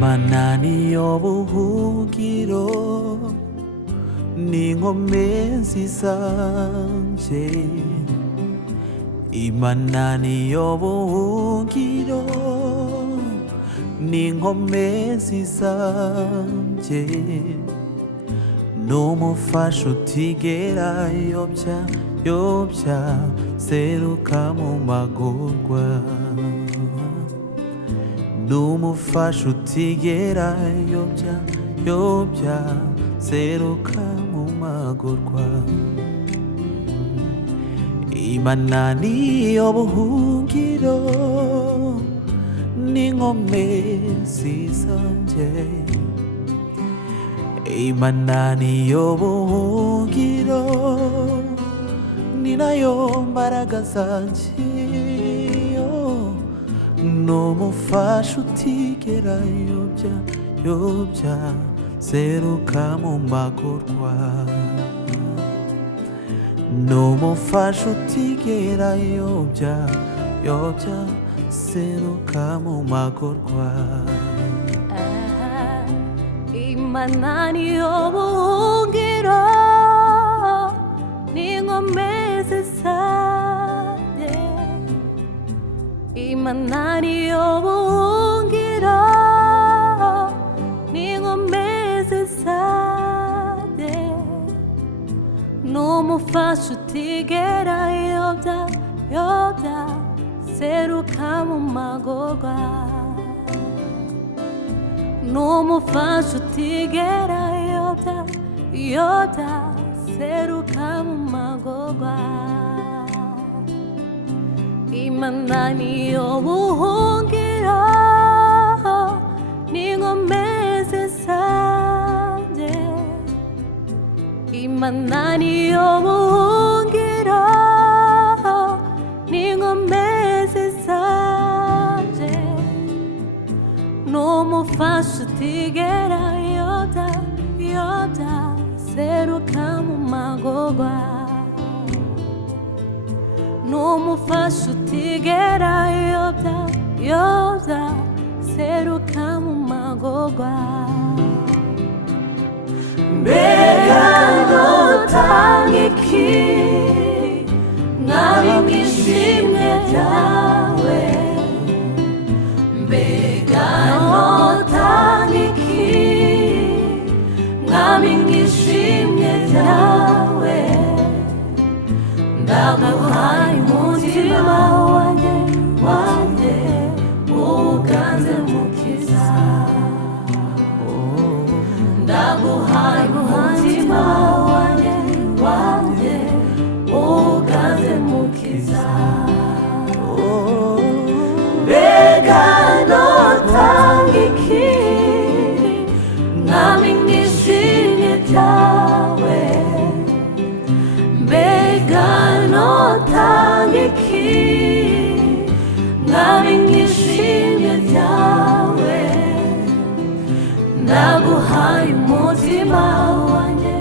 Imana niyo buhungiro n'inkomezi zanje. Imana niyo buhungiro n'inkomezi zanje. N'umufasha utigera yobya seruka mu magorwa. N'umufasha utigera yobya seruka mu magorwa. Imana niyo buhungiro n'inkomezi zanje. Imana niyo buhungiro ni nayo mbaraga zanje. N'umufasha utigera yobya seruka mu magorwa. N'umufasha utigera yobya seruka mu magorwa. Imana niyo buhungiro n'inkomezi zanje. Imana niyo buhungiro n'inkomezi zanje. N'umufasha utigera yobya seruka mu magorwa. N'umufasha utigera yobya seruka mu magorwa. Imana niyo buhungiro n'inkomezi zanje. Imana niyo buhungiro n'inkomezi zanje. N'umufasha utigera yobya seruka mu magorwa. N'umufasha utigera yobya seruka mu magorwa. Mbega notanga iki mwami mw'ishimwe ryawe. Mbega notanga iki mwami mw'ishimwe ryawe. Ndaguhaye umutima wanjye uganze mukiza. Ndaguhaye umutima wanjye uganze mukiza. Mbega notanga iki mwami mw'ishimwe ryawe. Mbega notanga iki mwami mw'ishimwe ryawe. Ndaguhaye umutima wanjye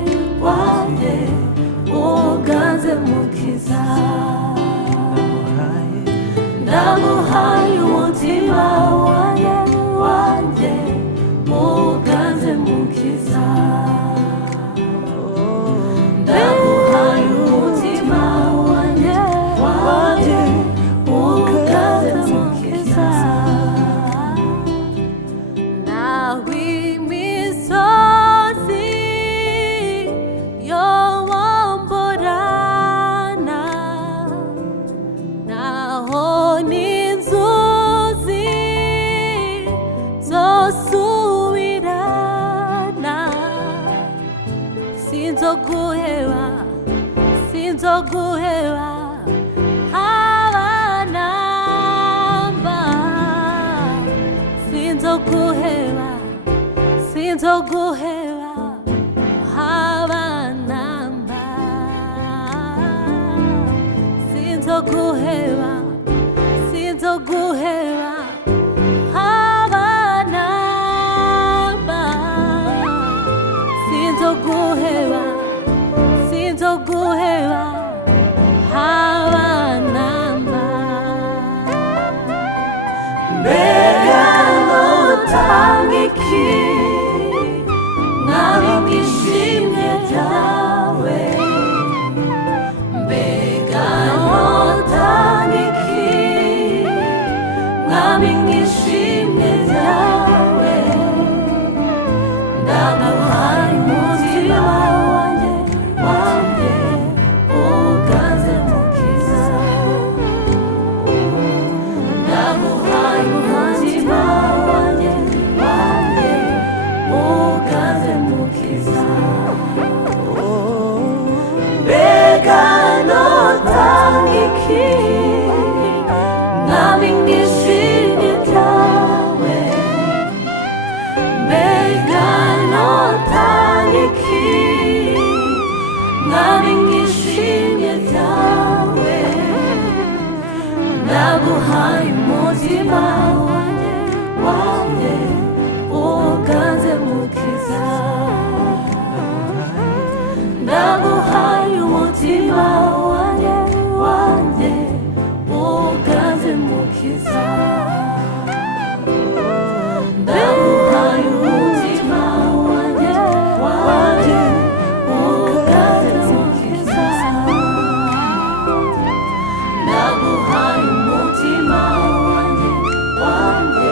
uganze mukiza. Ndaguhaye umutima wanjye uganze mukiza. Ndaguhaye umutima wanjye uganze mukiza. Naho imisozi yobomborana, naho n'inzuzi zosubirana, sinzoguheba haba namba. Sinzoguheba haba namba. Sinzoguheba haba namba. Sinzoguheba haba namba. Mbega notanga iki mwami mwishimye ryawe mbega notanga iki mwami mwishimye ryawe ndaguhaye umutima wanjye uganze mukiza ndaguhaye umutima wanjye uganze mukiza mbega notanga iki mwami mwishimye ryawe mbega notanga iki mwami mwishimye ryawe ndaguhaye umutima wanjye uganze mukiza ndaguhaye umutima wanjye uganze mukiza ndaguhaye umutima wanjye uganze mukiza ndaguhaye umutima wanjye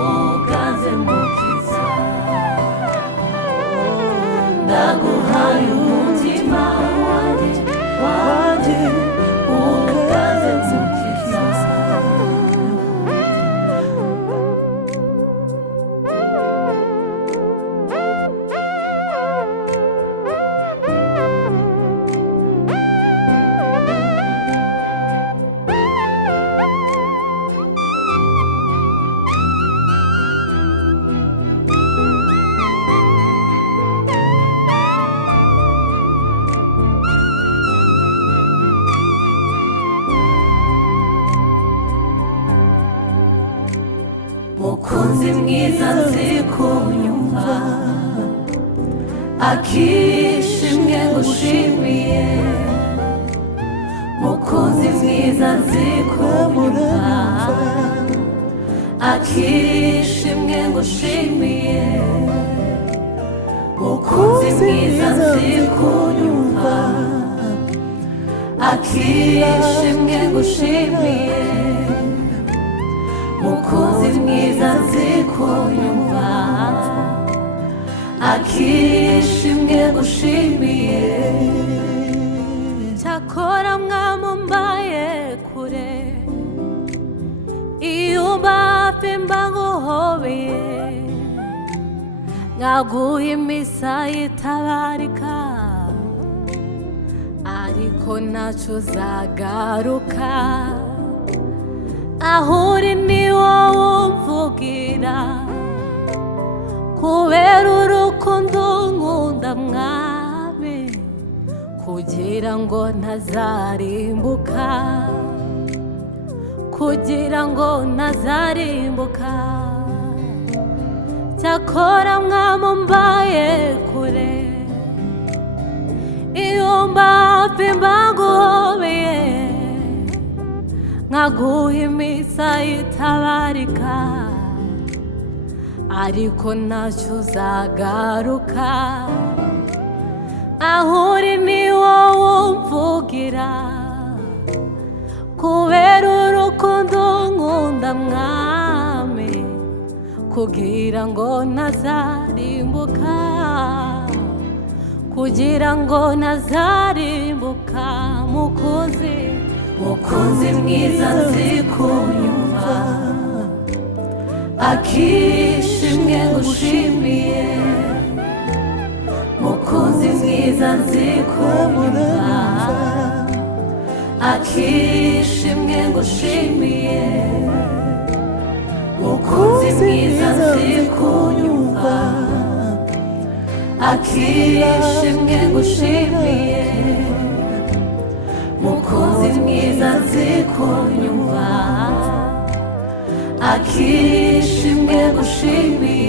uganze mukiza ndaguhaye umutima wanjye uganze mukiza mukunzi mwiza nzi kunyumva akishimwe ngushimiye mukunzi mwiza nzi kunyumva akishimwe ngushimiye mukunzi mwiza nzi kunyumva akishimwe ngushimiye mukunzi mwiza nzi kunyumva akishimwe ngushimiye cyakora mwamumbaye kure iyo mbafe mbanguhobeye nkaguha imisaya itabarika ariko ntacyo uzagaruka aho uri ni wowe umvugira kubera urukundo nkunda mwami kugira ngo ntazarimbuka kugira ngo ntazarimbuka cyakora mwamumbaye kure iyo mbafe mbanguhobeye nkaguha imisaya itabarika ariko ntacyo uzagaruka aho uri ni wowe umvugira kubera urukundo nkunda mwami kugira ngo ntazarimbuka kugira ngo ntazarimbuka mukunzi mwiza nzi kunyumva akishimwe ngushimiye mukunzi mwiza nzi kunyumva akishimwe ngushimiye mukunzi mwiza nzi kunyumva akishimwe ngushimiye mukunzi mwiza nzi kunyumva akishimwe ngushimiye